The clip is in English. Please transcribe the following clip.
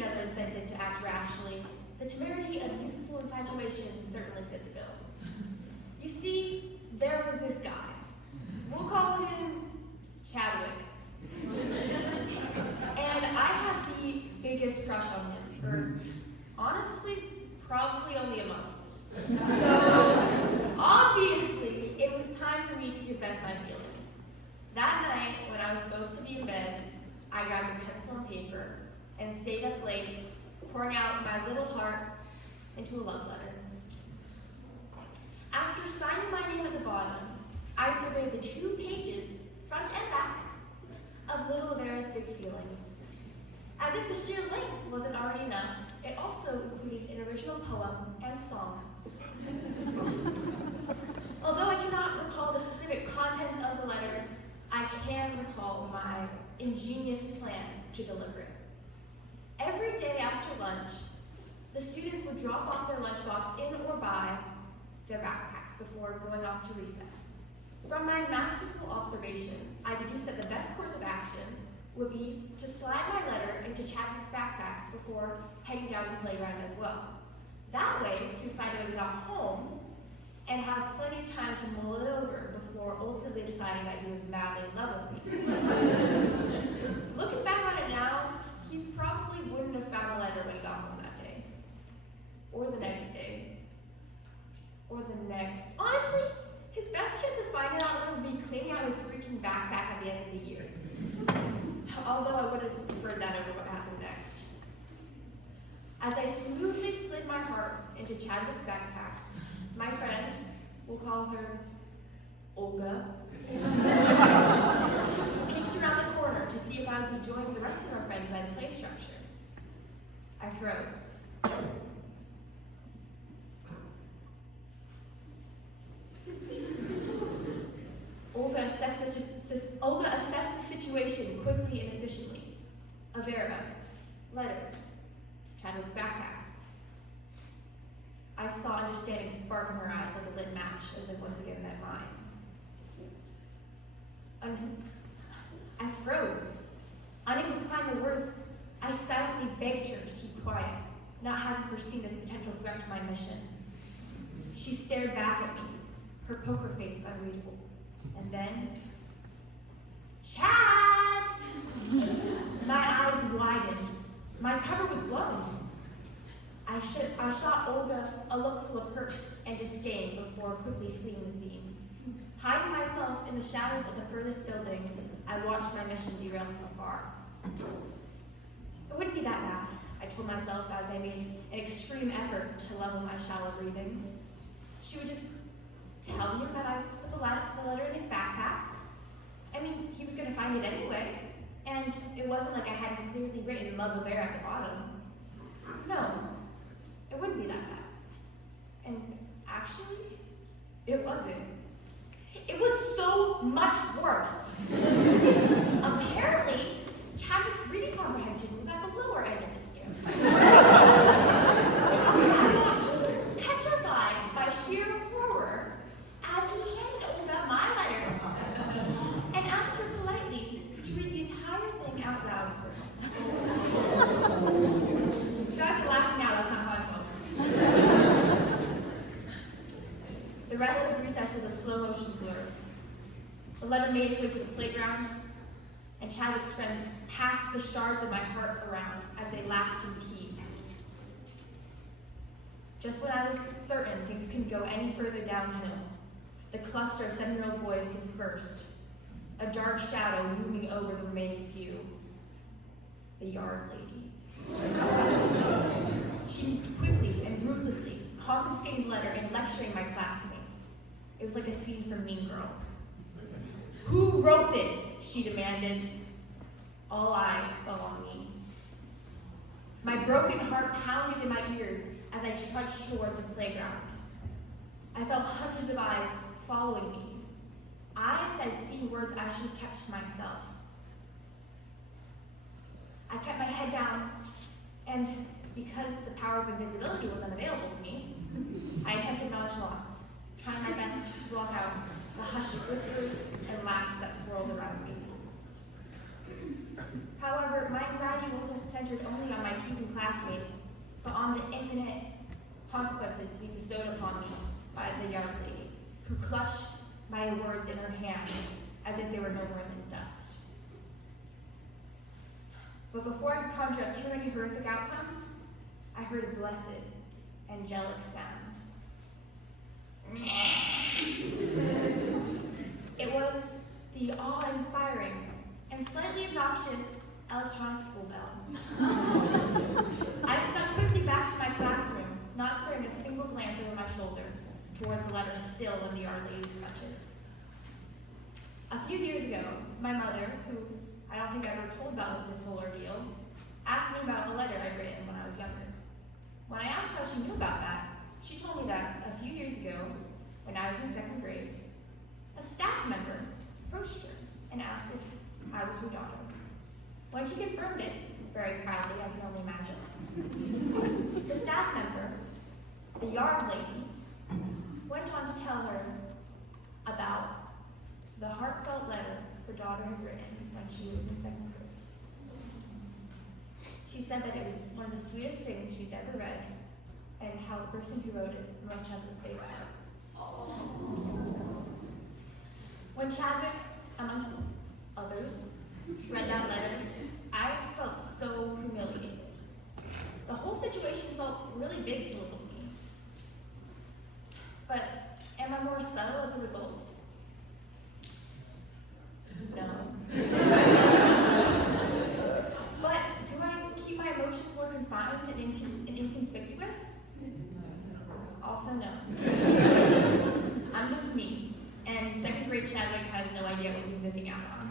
me another incentive to act rashly, the temerity of youthful infatuation certainly fit the bill. You see, there was this guy. We'll call him Chadwick. And I had the biggest crush on him for, honestly, probably only a month. So, obviously, it was time for me to confess my feelings. That night, when I was supposed to be in bed, I grabbed a pencil and paper and stayed up late, pouring out my little heart into a love letter. After signing my name at the bottom, I surveyed the 2 pages, front and back, of little Evera's big feelings. As if the sheer length wasn't already enough, it also included an original poem and song. Although I cannot recall the specific contents of the letter, I can recall my ingenious plan to deliver it. Every day after lunch, the students would drop off their lunchbox in or by their backpacks before going off to recess. From my masterful observation, I deduced that the best course of action would be to slide my letter into Chadwick's backpack before heading down to the playground as well. That way, he would find out we got home and have plenty of time to mull it over before ultimately deciding that he was madly in love with me. Looking back on it now, he probably wouldn't have found the letter when he got home that day. Or the next day. Or the next. Honestly, his best chance of finding out would be cleaning out his freaking backpack at the end of the year. Although I would have preferred that over what happened next. As I smoothly slid my heart into Chadwick's backpack, my friend, we'll call her Olga, peeked around the corner to see if I would be joining the rest of our friends by the play structure. I froze. Olga assessed the situation quickly and efficiently. Evera, letter, Chadwick's backpack. I saw understanding spark in her eyes like a lit match, as if once again met mine. I froze. Unable to find the words, I silently begged her to keep quiet, not having foreseen this potential threat to my mission. She stared back at me, her poker face unreadable. And then, Chad! My eyes widened. My cover was blown. I shot Olga a look full of hurt and disdain before quickly fleeing the scene. Hiding myself in the shadows of the furthest building, I watched my mission derail from afar. It wouldn't be that bad, I told myself as I made an extreme effort to level my shallow breathing. She would just tell him that I put the letter in his backpack. I mean, he was going to find it anyway, and it wasn't like I hadn't clearly written love Evera at the bottom. No, it wouldn't be that bad. And actually, it wasn't. It was so much worse. Apparently, Chadwick's reading comprehension was at the lower end of the scale. I watched, petrified by sheer horror, as he handed Olga my letter and asked her politely to read the entire thing out loud for her. You guys are laughing now, that's not how I felt. The rest of recess was a slow motion blur. The letter made its way to the playground, and Chadwick's friends passed the shards of my heart around as they laughed and teased. Just when I was certain things couldn't go any further downhill, the cluster of 7-year-old boys dispersed, a dark shadow looming over the remaining few. The yard lady. She moved quickly and ruthlessly, confiscating the letter and lecturing my classmates. It was like a scene from Mean Girls. Who wrote this? She demanded. All eyes fell on me. My broken heart pounded in my ears as I trudged toward the playground. I felt hundreds of eyes following me. Eyes that had seen words I should have kept to myself. I kept my head down, and because the power of invisibility was unavailable to me, I attempted nonchalance, trying my best to block out the hushed whispers and laughs that swirled around me. However, my anxiety wasn't centered only on my choosing classmates, but on the infinite consequences to be bestowed upon me by the yard lady, who clutched my words in her hands as if they were no more than dust. But before I could conjure up too many horrific outcomes, I heard a blessed, angelic sound. It was the awe-inspiring and slightly obnoxious electronic school bell. I snuck quickly back to my classroom, not sparing a single glance over my shoulder towards the letter still in the yard lady's clutches. A few years ago, my mother, who I don't think I ever told about this whole ordeal, asked me about a letter I'd written when I was younger. When I asked how she knew about that, she told me that a few years ago, when I was in second grade, a staff member approached her and asked if I was her daughter. When she confirmed it, very proudly, I can only imagine, the staff member, the yard lady, went on to tell her about the heartfelt letter her daughter had written when she was in second grade. She said that it was one of the sweetest things she's ever read, and how the person who wrote it must have a big heart. When Chadwick, amongst others, read that letter, I felt so humiliated. The whole situation felt really big to little me. But am I more subtle as a result? No. But do I keep my emotions more confined and inconspicuous? Also no. I'm just me, and second grade Chadwick has no idea what he's missing out on.